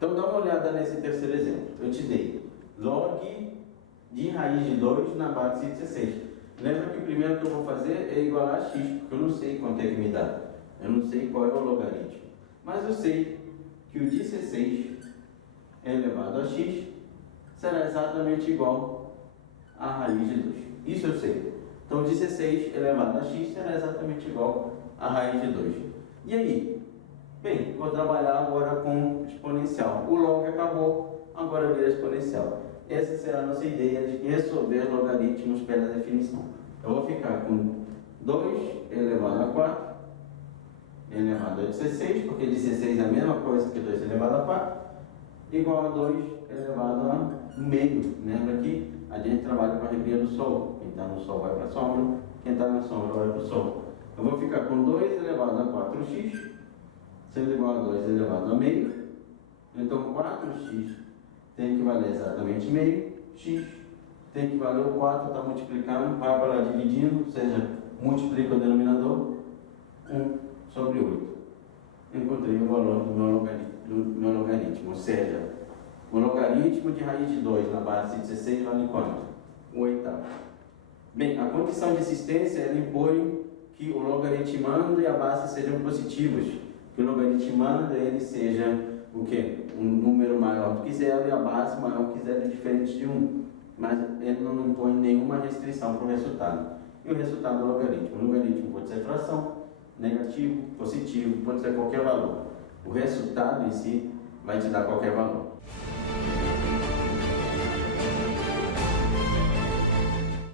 Então dá uma olhada nesse terceiro exemplo. Eu te dei log de raiz de 2 na base de 16. Lembra que o primeiro que eu vou fazer é igualar a x, porque eu não sei quanto é que me dá. Eu não sei qual é o logaritmo. Mas eu sei que o 16 elevado a x será exatamente igual a raiz de 2. Isso eu sei. Então 16 elevado a x será exatamente igual a raiz de 2. E aí? Bem, vou trabalhar agora com exponencial. O log acabou, agora vira exponencial. Essa será a nossa ideia de resolver logaritmos pela definição. Eu vou ficar com 2 elevado a 4 elevado a 16, porque 16 é a mesma coisa que 2 elevado a 4, igual a 2 elevado a meio. Lembra que a gente trabalha com a regrinha do sol. Quem está no sol vai para a sombra, quem está na sombra vai para o sol. Eu vou ficar com 2 elevado a 4x, sendo igual a 2 elevado a meio. Então 4x tem que valer exatamente meio, x tem que valer o 4, está multiplicando, vai para lá dividindo, ou seja, multiplica o denominador, 1 sobre 8. Encontrei o valor do meu logaritmo, ou seja, o logaritmo de raiz de 2 na base de 16 vale quanto? O oitavo. Bem, a condição de existência ela impõe que o logaritmando e a base sejam positivos, que o logaritmando ele seja o quê? Um número maior do que zero e a base maior que zero é diferente de 1. Mas ele não impõe nenhuma restrição para o resultado. E o resultado do logaritmo? O logaritmo pode ser fração, negativo, positivo, pode ser qualquer valor. O resultado em si vai te dar qualquer valor.